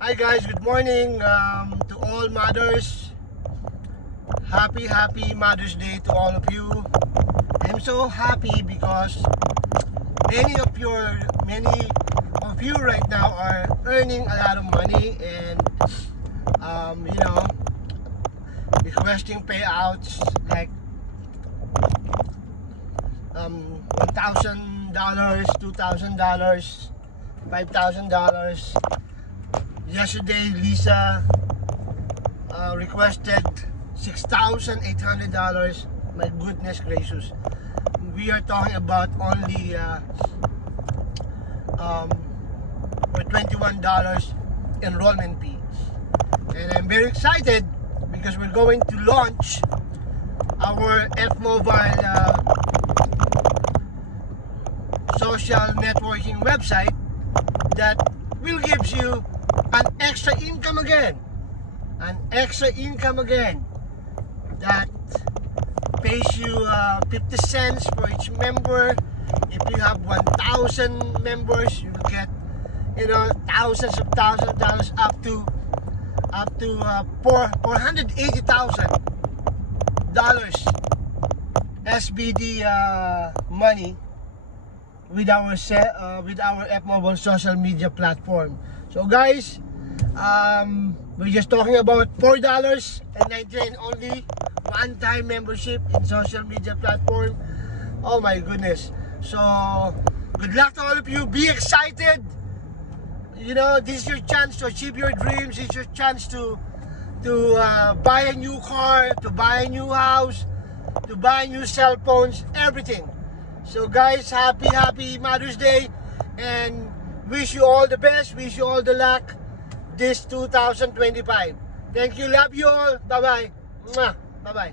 Hi guys, good morning to all mothers. Happy Mother's Day to all of you. I'm so happy because many of you right now are earning a lot of money and requesting payouts like $1,000, $2,000, $5,000. Yesterday, Lisa requested $6,800. My goodness gracious. We are talking about only for $21 enrollment fee. And I'm very excited because we're going to launch our F-Mobile social networking website that will give you an extra income again that pays you 50 cents for each member. If you have 1,000 members, you will get thousands of dollars up to $480,000 SBD money with our F-Mobile social media platform. So guys, we're just talking about $4.99 only one-time membership in social media platform. Oh my goodness. So good luck to all of you. Be excited. This is your chance to achieve your dreams. It's your chance to buy a new car, to buy a new house, to buy new cell phones, everything. So guys, happy Mother's Day, and wish you all the best, wish you all the luck this 2025. Thank you, love you all. Bye-bye. Bye-bye.